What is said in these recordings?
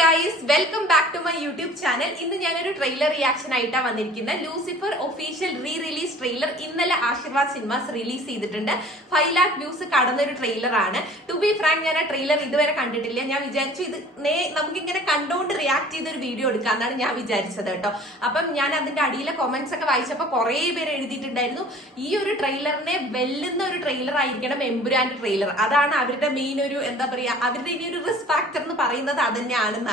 Guys, welcome back to my YouTube channel. ഇന്ന് ഞാനൊരു trailer reaction ആയിട്ടാണ് വന്നിരിക്കുന്നത്. ലൂസിഫർ ഒഫീഷ്യൽ റിലീസ് ട്രെയിലർ ഇന്നലെ ആശീർവാദ് സിനിമാസ് റിലീസ് ചെയ്തിട്ടുണ്ട്. 5 lakh വ്യൂസ് കടന്നൊരു ട്രെയിലർ ആണ്. ടു ബി ഫ്രാങ്ക്, ഞാൻ ആ ട്രെയിലർ ഇതുവരെ കണ്ടിട്ടില്ല. ഞാൻ വിചാരിച്ചു ഇത് നമുക്കിങ്ങനെ കണ്ടുകൊണ്ട് റിയാക്ട് ചെയ്ത ഒരു വീഡിയോ എടുക്കാന്നാണ് ഞാൻ വിചാരിച്ചത് കേട്ടോ. അപ്പം ഞാൻ അതിന്റെ അടിയിലെ കൊമന്റ്സ് ഒക്കെ വായിച്ചപ്പോൾ കുറെ പേര് എഴുതിയിട്ടുണ്ടായിരുന്നു, ഈ ഒരു ട്രെയിലറിനെ വെല്ലുന്ന ഒരു ട്രെയിലർ ആയിരിക്കണം എമ്പുരാന്റെ ട്രെയിലർ. അതാണ് അവരുടെ മെയിൻ ഒരു എന്താ പറയാ, അവരുടെ ഇനി ഒരു റിസ്ക് ഫാക്ടർ എന്ന് പറയുന്നത് അതന്നെയാണെന്നാണ്.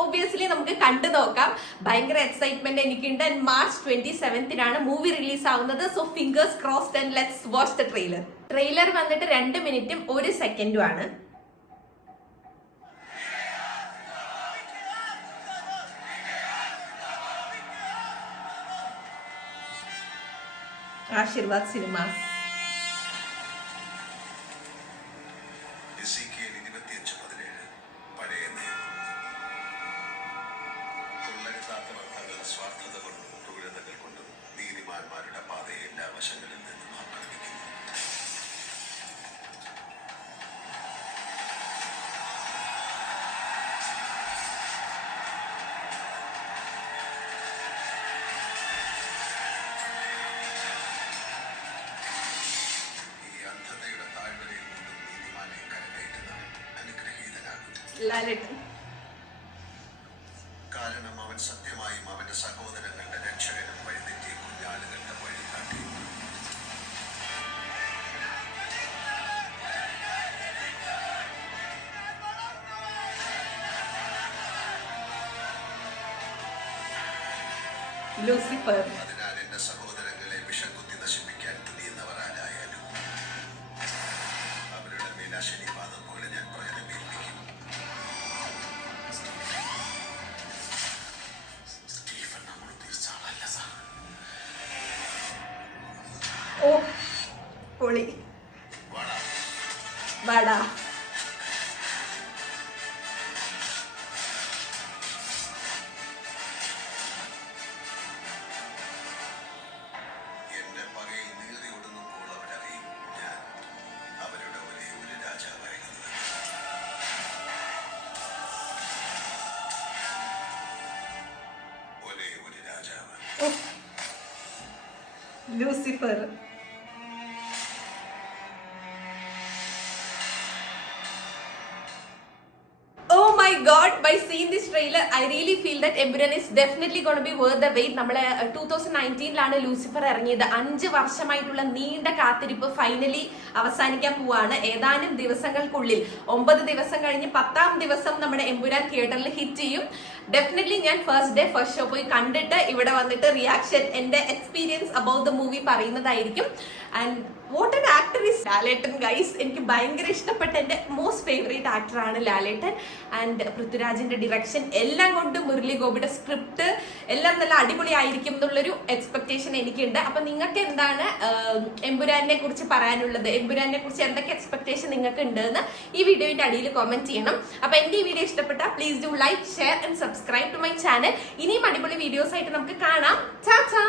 ഒബ്വിയസ്ലി നമുക്ക് കണ്ടു നോക്കാം. ഭയങ്കര എക്സൈറ്റ്മെന്റ് എനിക്കുണ്ട്. മാർച്ച് 27 മൂവി റിലീസ് ആവുന്നത്. So fingers crossed and let's watch the trailer. Trailer വന്നിട്ട് 2 മിനിറ്റും 1 സെക്കൻഡും ആണ്. ആശീർവാദ് സിനിമാസ്. സ്വാർത്ഥത കൊണ്ടും ക്രൂരതകൾ കൊണ്ടും നീതിമാന്മാരുടെ പാതയെ എല്ലാ വശങ്ങളിൽ നിന്നും ആക്രമിക്കുന്നു. ഈ അന്ധതയുടെ താഴ്വരയിൽ നിന്നും നീതിമാനെ കരകയറ്റുന്നവൻ അനുഗ്രഹീതനാകും. കാരണം അവൻ സത്യമായും അവന്റെ സഹോദരങ്ങളുടെ രക്ഷകനും വഴിതെറ്റിയ കുഞ്ഞാളുകളുടെ വഴി കാട്ടി. ലൂസിഫർ. അതിനാൽ എന്റെ സഹോദരങ്ങളെ വിഷം കുത്തി നശിപ്പിക്കാൻ തുനിയുന്നവർ ആരായാലും അവരുടെ മേൽ അശനിപാതം പോലെ ഞാൻ പ്രകടനമേൽപ്പിക്കും. ഓ പൊളി. വാടാ. എന്റെ പകയിൽ നീറി ഒടുങ്ങുമ്പോൾ അവരറിയും ഞാൻ അവരുടെ ഒരേ ഒരു രാജാവായിരുന്നത്. ഒരേ ഒരു രാജാവ്. Lucifer. Oh my god, by seeing this trailer I really feel that Eburan is definitely going to be worth the wait. നമ്മളെ 2019 ലൂസിഫർ ഇറങ്ങിയത്. 5 വർഷമായിട്ടുള്ള നീണ്ട കാത്തിരിപ്പ് ഫൈനലി അവസാനിക്കാൻ പോവാണ്. ഏതാനും ദിവസങ്ങൾക്കുള്ളിൽ 9 ദിവസം കഴിഞ്ഞ് 10ാം ദിവസം നമ്മുടെ എമ്പുരാൻ തിയേറ്ററിൽ ഹിറ്റ് ചെയ്യും. ഡെഫിനറ്റ്ലി ഞാൻ ഫസ്റ്റ് ഡേ ഫസ്റ്റ് ഷോ പോയി കണ്ടിട്ട് ഇവിടെ വന്നിട്ട് റിയാക്ഷൻ, എന്റെ എക്സ്പീരിയൻസ് അബൌട്ട് ദ മൂവി പറയുന്നതായിരിക്കും. And what an actor is Lalettan guys. എനിക്ക് ഭയങ്കര ഇഷ്ടപ്പെട്ട എന്റെ മോസ്റ്റ് ഫേവറേറ്റ് ആക്ടറാണ് ലാലേട്ടൻ. ആൻഡ് പൃഥ്വിരാജിന്റെ ഡിറക്ഷൻ എല്ലാം കൊണ്ടും മുരളി ഗോപിയുടെ സ്ക്രിപ്റ്റ് എല്ലാം നല്ല അടിപൊളിയായിരിക്കും എന്നുള്ളൊരു എക്സ്പെക്ടേഷൻ എനിക്കുണ്ട്. അപ്പൊ നിങ്ങൾക്ക് എന്താണ് എമ്പുരാനെ കുറിച്ച് പറയാനുള്ളത്? എമ്പുരാനെ കുറിച്ച് എന്തൊക്കെ എക്സ്പെക്ടേഷൻ നിങ്ങൾക്ക് ഉണ്ടെന്ന് ഈ വീഡിയോയുടെ അടിയിൽ കമന്റ് ചെയ്യണം. അപ്പൊ എന്റെ ഈ വീഡിയോ ഇഷ്ടപ്പെട്ടാൽ please do like, share and subscribe to my channel. ഇനിയും അടിപൊളി വീഡിയോസ് ആയിട്ട് നമുക്ക് കാണാം. ടാറ്റാ.